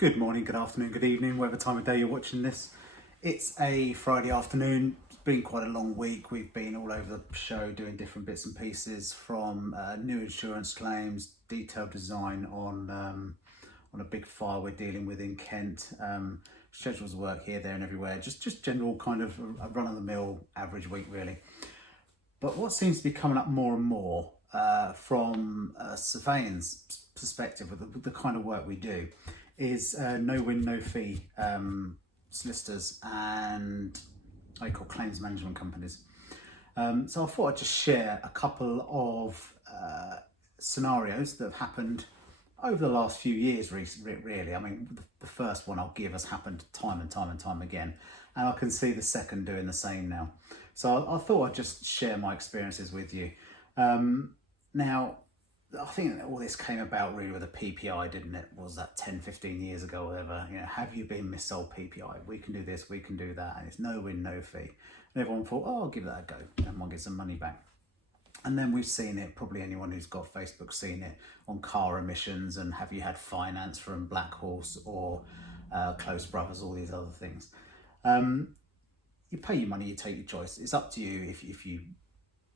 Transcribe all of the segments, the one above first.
Good morning, good afternoon, good evening, whatever time of day you're watching this. It's a Friday afternoon. It's been quite a long week. We've been all over the show doing different bits and pieces, from new insurance claims, detailed design on a big fire we're dealing with in Kent, schedules of work here, there and everywhere, just general kind of a run-of-the-mill average week really. But what seems to be coming up more and more from a surveying's perspective with the kind of work we do is no win, no fee solicitors and I call claims management companies. So I thought I'd just share a couple of scenarios that have happened over the last few years really. I mean, the first one I'll give has happened time and time again, and I can see the second doing the same now. So I thought I'd just share my experiences with you. Now, I think all this came about really with a PPI, didn't it? Was that 10, 15 years ago, or whatever? You know, have you been missold PPI? We can do this, we can do that, and it's no win, no fee. And everyone thought, oh, I'll give that a go, and we'll get some money back. And then we've seen it, probably anyone who's got Facebook seen it, on car emissions, and have you had finance from Black Horse or Close Brothers, all these other things. You pay your money, you take your choice. It's up to you if you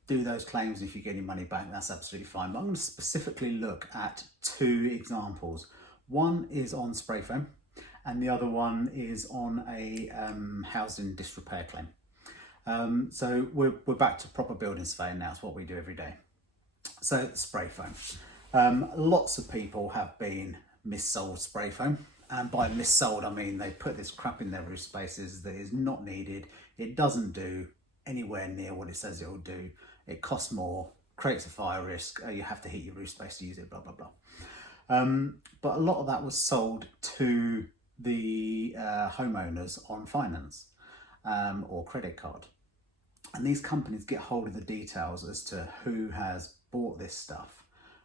do those claims. If you get your money back, that's absolutely fine. But I'm going to specifically look at two examples. One is on spray foam, and the other one is on a housing disrepair claim. So we're back to proper building surveying now. It's what we do every day. So spray foam. Lots of people have been missold spray foam. And by missold, I mean they put this crap in their roof spaces that is not needed. It doesn't do anywhere near what it says it will do. It costs more, creates a fire risk. You have to heat your roof space to use it, blah, blah, blah. But a lot of that was sold to the homeowners on finance or credit card. And these companies get hold of the details as to who has bought this stuff,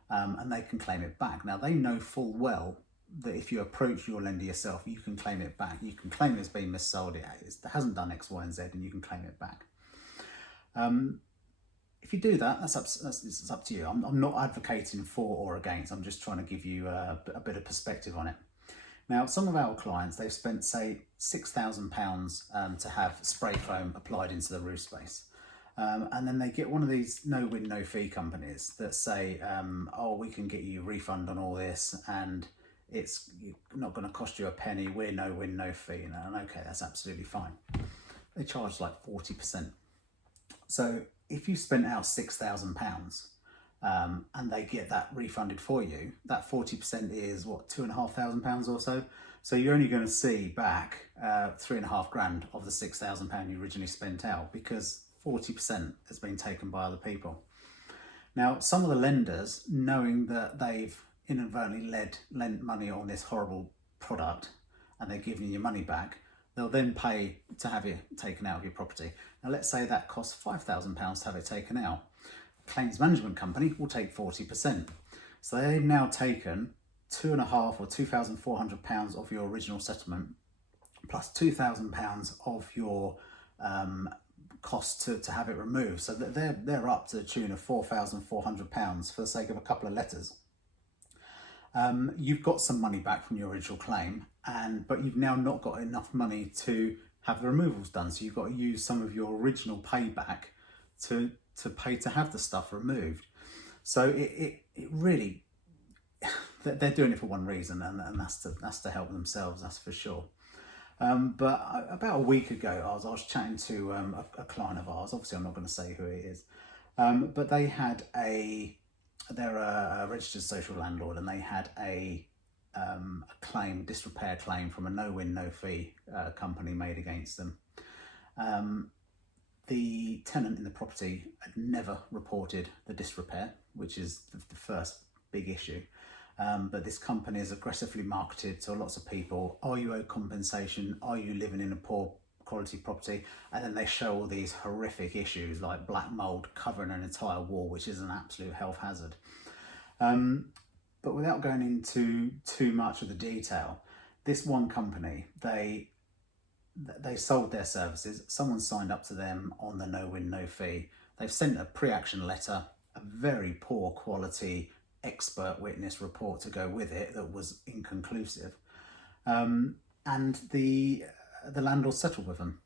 and they can claim it back. Now, they know full well that if you approach your lender yourself, you can claim it back. You can claim it's been missold, it hasn't done X, Y, and Z, and you can claim it back. If you do that, it's up to you. I'm not advocating for or against. I'm just trying to give you a bit of perspective on it. Now, some of our clients, they've spent, say, £6,000 to have spray foam applied into the roof space. And then they get one of these no win, no fee companies that say, oh, we can get you a refund on all this, and it's not going to cost you a penny. We're no win, no fee. And okay, that's absolutely fine. They charge like 40%. So if you spent out £6,000 and they get that refunded for you, that 40% is what, £2,500 or so. So you're only going to see back £3,500 of the £6,000 you originally spent out, because 40% has been taken by other people. Now, some of the lenders, knowing that they've inadvertently lent money on this horrible product and they're giving you your money back, they'll then pay to have it taken out of your property. Now, let's say that costs £5,000 to have it taken out. The claims management company will take 40%. So they've now taken £2,500 or £2,400 of your original settlement, plus £2,000 of your cost to have it removed. So that they're up to the tune of £4,400 for the sake of a couple of letters. You've got some money back from your original claim, but you've now not got enough money to have the removals done. So you've got to use some of your original payback to pay to have the stuff removed. So it really, they're doing it for one reason, and that's to help themselves, that's for sure. But about a week ago, I was chatting to a client of ours. Obviously, I'm not going to say who it is, but they had they're a registered social landlord, and they had a claim, disrepair claim from a no win, no fee company made against them. The tenant in the property had never reported the disrepair, which is the first big issue. But this company is aggressively marketed to lots of people. Are you owed compensation? Are you living in a poor quality property? And then they show all these horrific issues like black mold covering an entire wall, which is an absolute health hazard. But without going into too much of the detail, this one company, they sold their services. Someone signed up to them on the no win, no fee. They've sent a pre-action letter, a very poor quality expert witness report to go with it that was inconclusive. And the landlord settled with them.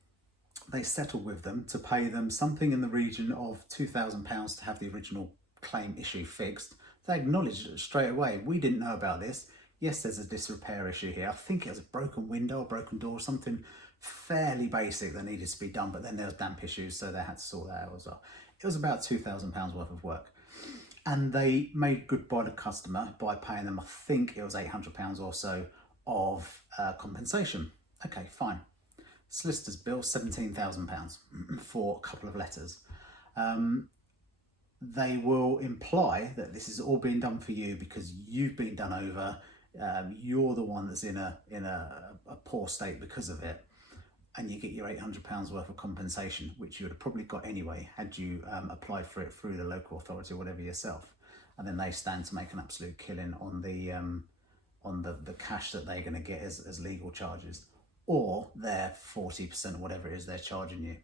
They settled with them to pay them something in the region of £2,000 to have the original claim issue fixed. They acknowledged it straight away. We didn't know about this. Yes, there's a disrepair issue here. I think it was a broken window, a broken door, something fairly basic that needed to be done, but then there was damp issues, so they had to sort that out as well. It was about £2,000 worth of work. And they made good by the customer by paying them, I think it was £800 or so of compensation. Okay, fine. Solicitor's bill, £17,000 for a couple of letters. They will imply that this is all being done for you because you've been done over. You're the one that's in a poor state because of it, and you get your £800 worth of compensation, which you would have probably got anyway had you applied for it through the local authority or whatever yourself. And then they stand to make an absolute killing on the cash that they're going to get as legal charges, or their 40% or whatever it is they're charging you.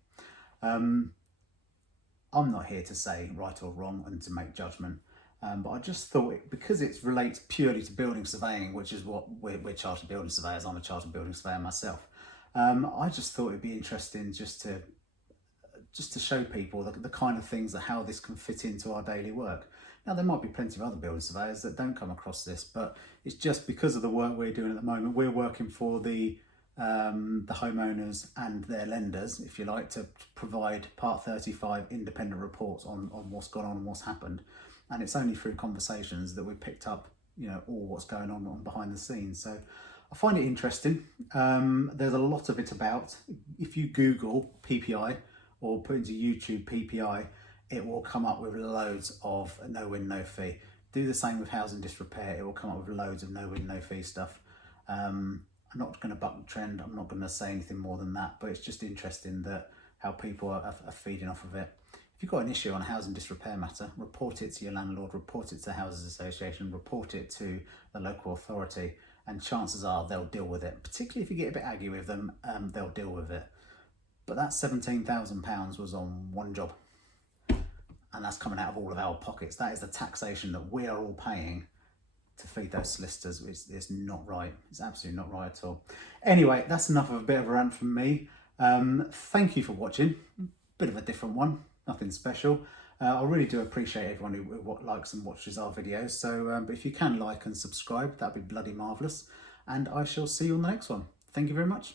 I'm not here to say right or wrong and to make judgment, but I just thought because it relates purely to building surveying, which is what we're chartered building surveyors. I'm a chartered building surveyor myself. I just thought it'd be interesting just to show people the kind of things that how this can fit into our daily work. Now, there might be plenty of other building surveyors that don't come across this, but it's just because of the work we're doing at the moment. We're working for the homeowners and their lenders, if you like, to provide Part 35 independent reports on what's gone on and what's happened. And it's only through conversations that we've picked up, all what's going on behind the scenes. So I find it interesting. There's a lot of it about. If you Google PPI or put into YouTube PPI, it will come up with loads of no win, no fee. Do the same with housing disrepair. It will come up with loads of no win, no fee stuff. I'm not going to buck the trend. I'm not going to say anything more than that, but it's just interesting that how people are feeding off of it. If you've got an issue on a housing disrepair matter, report it to your landlord, report it to the Houses Association, report it to the local authority, and chances are they'll deal with it. Particularly if you get a bit aggy with them, they'll deal with it. But that £17,000 was on one job, and that's coming out of all of our pockets. That is the taxation that we are all paying to feed those solicitors. It's not right. It's absolutely not right at all. Anyway, that's enough of a bit of a rant from me. Thank you for watching. Bit of a different one, nothing special. I really do appreciate everyone who likes and watches our videos. So but if you can like and subscribe, that'd be bloody marvellous. And I shall see you on the next one. Thank you very much.